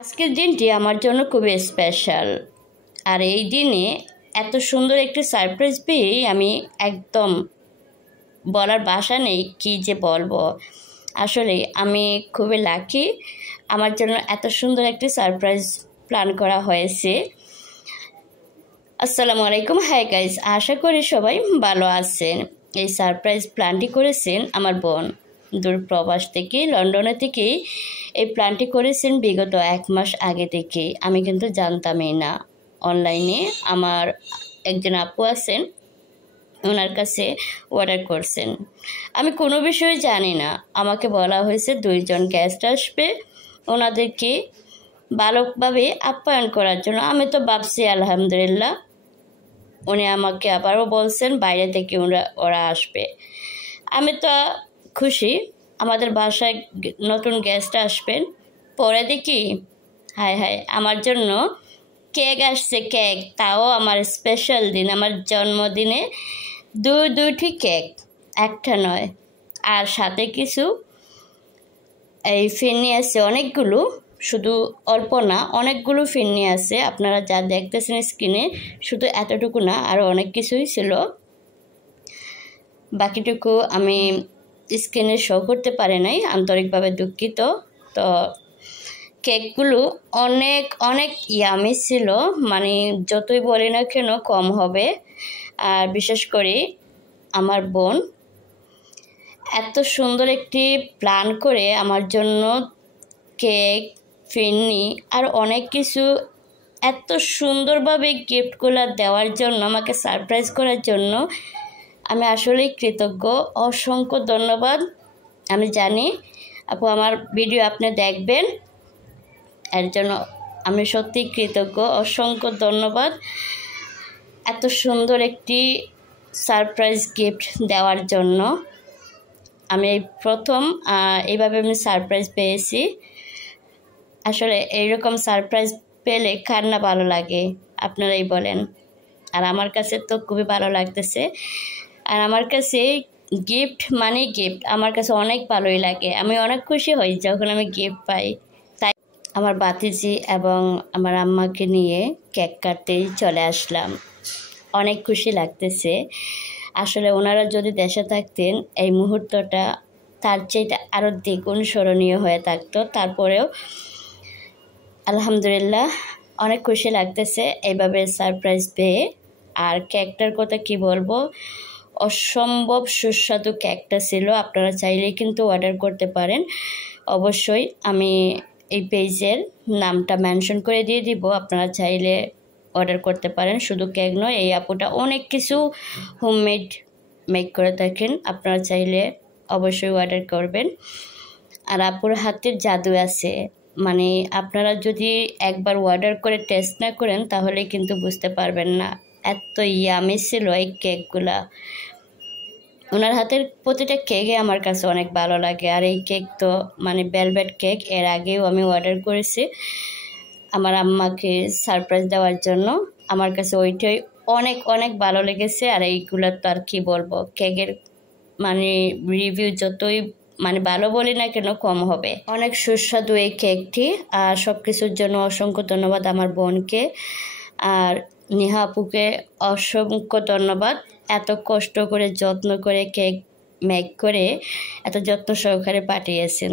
আজকের দিনটি আমার জন্য খুবই স্পেশাল। আর এই দিনে এত সুন্দর একটি সারপ্রাইজ পেয়ে আমি একদম বলার ভাষা নেই, কি যে বলবো। আসলে আমি খুবই লাকি, আমার জন্য এত সুন্দর একটি সারপ্রাইজ প্ল্যান করা হয়েছে। আসসালামু আলাইকুম, হাই গাইস, আশা করি সবাই ভালো আছেন। এই সারপ্রাইজ প্ল্যানটি করেছেন আমার বোন, দূর প্রবাস থেকে, লন্ডনে থেকে এই প্ল্যানটি করেছেন বিগত 1 মাস আগে থেকে। আমি কিন্তু জানতামই না। অনলাইনে আমার একজন আপু আছেন, ওনার কাছে অর্ডার করছেন। আমি কোনো বিষয়ে জানি না, আমাকে বলা হয়েছে 2 জন গেস্ট আসবে, ওনাদেরকে ভালোভাবে আপ্যায়ন করার জন্য। আমি তো ভাবছি আলহামদুলিল্লাহ। উনি আমাকে আবারও বলছেন বাইরে থেকে ওরা আসবে। আমি তো খুশি, আমাদের বাসায় নতুন গেস্ট আসবেন। পরে দেখি হায় হায়, আমার জন্য কেক আসছে, কেক, তাও আমার স্পেশাল দিন, আমার জন্মদিনে দুইটি কেক, একটা নয়। আর সাথে কিছু এই ফিরনি আছে অনেকগুলো, শুধু অল্প না, অনেকগুলো ফিরনি আছে। আপনারা যা দেখতেছেন স্ক্রিনে, শুধু এতটুকু না, আরও অনেক কিছুই ছিল। বাকিটুকু আমি স্ক্রিনে শো করতে পারি নাই, আন্তরিকভাবে দুঃখিত। তো কেকগুলো অনেক অনেক ইয়ামি ছিল, মানে যতই বলি না কেন কম হবে। আর বিশেষ করে আমার বোন এত সুন্দর একটি প্ল্যান করে আমার জন্য কেক, ফিরনি আর অনেক কিছু এত সুন্দরভাবে গিফটগুলো দেওয়ার জন্য, আমাকে সারপ্রাইজ করার জন্য আমি আসলেই কৃতজ্ঞ। অসংখ্য ধন্যবাদ। আমি জানি আপু আমার ভিডিও আপনি দেখবেন, এর জন্য আমি সত্যি কৃতজ্ঞ। অসংখ্য ধন্যবাদ এত সুন্দর একটি সারপ্রাইজ গিফট দেওয়ার জন্য। আমি এই প্রথম এইভাবে আমি সারপ্রাইজ পেয়েছি। আসলে এইরকম সারপ্রাইজ পেলে কার না ভালো লাগে, আপনারাই বলেন। আর আমার কাছে তো খুবই ভালো লাগতেছে। আর আমার কাছে গিফট মানে গিফট, আমার কাছে অনেক ভালোই লাগে। আমি অনেক খুশি হই যখন আমি গিফট পাই। তাই আমার ভাতিজি এবং আমার আম্মাকে নিয়ে কেক কাটতেই চলে আসলাম। অনেক খুশি লাগতেছে। আসলে ওনারা যদি দেশে থাকতেন, এই মুহূর্তটা তার চেয়ে আরও দ্বিগুণ স্মরণীয় হয়ে থাকতো। তারপরেও আলহামদুলিল্লাহ অনেক খুশি লাগতেছে এইভাবে সারপ্রাইজ পেয়ে। আর কেকটার কথা কি বলবো, অসম্ভব সুস্বাদু কেকটা ছিল। আপনারা চাইলেই কিন্তু অর্ডার করতে পারেন। অবশ্যই আমি এই পেজের নামটা মেনশন করে দিয়ে দিব, আপনারা চাইলে অর্ডার করতে পারেন। শুধু কেক নয়, এই আপুটা অনেক কিছু হোমমেড মেক করে থাকেন, আপনারা চাইলে অবশ্যই অর্ডার করবেন। আর আপুর হাতের জাদু আছে, মানে আপনারা যদি একবার অর্ডার করে টেস্ট না করেন তাহলে কিন্তু বুঝতে পারবেন না। এত ইয়ামি ছিল এই কেকগুলা। ওনার হাতের প্রতিটা কেকে আমার কাছে অনেক ভালো লাগে। আর এই কেক তো মানে ভেলভেট কেক, এর আগেও আমি অর্ডার করেছি আমার আম্মাকে সারপ্রাইজ দেওয়ার জন্য। আমার কাছে ওইটাই অনেক অনেক ভালো লেগেছে। আর এইগুলো তো আর কি বলবো, কেকের মানে রিভিউ যতই মানে ভালো বলি না কেন কম হবে। অনেক সুস্বাদু এই কেকটি। আর সব কিছুর জন্য অসংখ্য ধন্যবাদ আমার বোনকে আর নেহা আপুকে, অসংখ্য ধন্যবাদ। এত কষ্ট করে যত্ন করে কেক মেক করে এত যত্ন সহকারে পাঠিয়েছেন।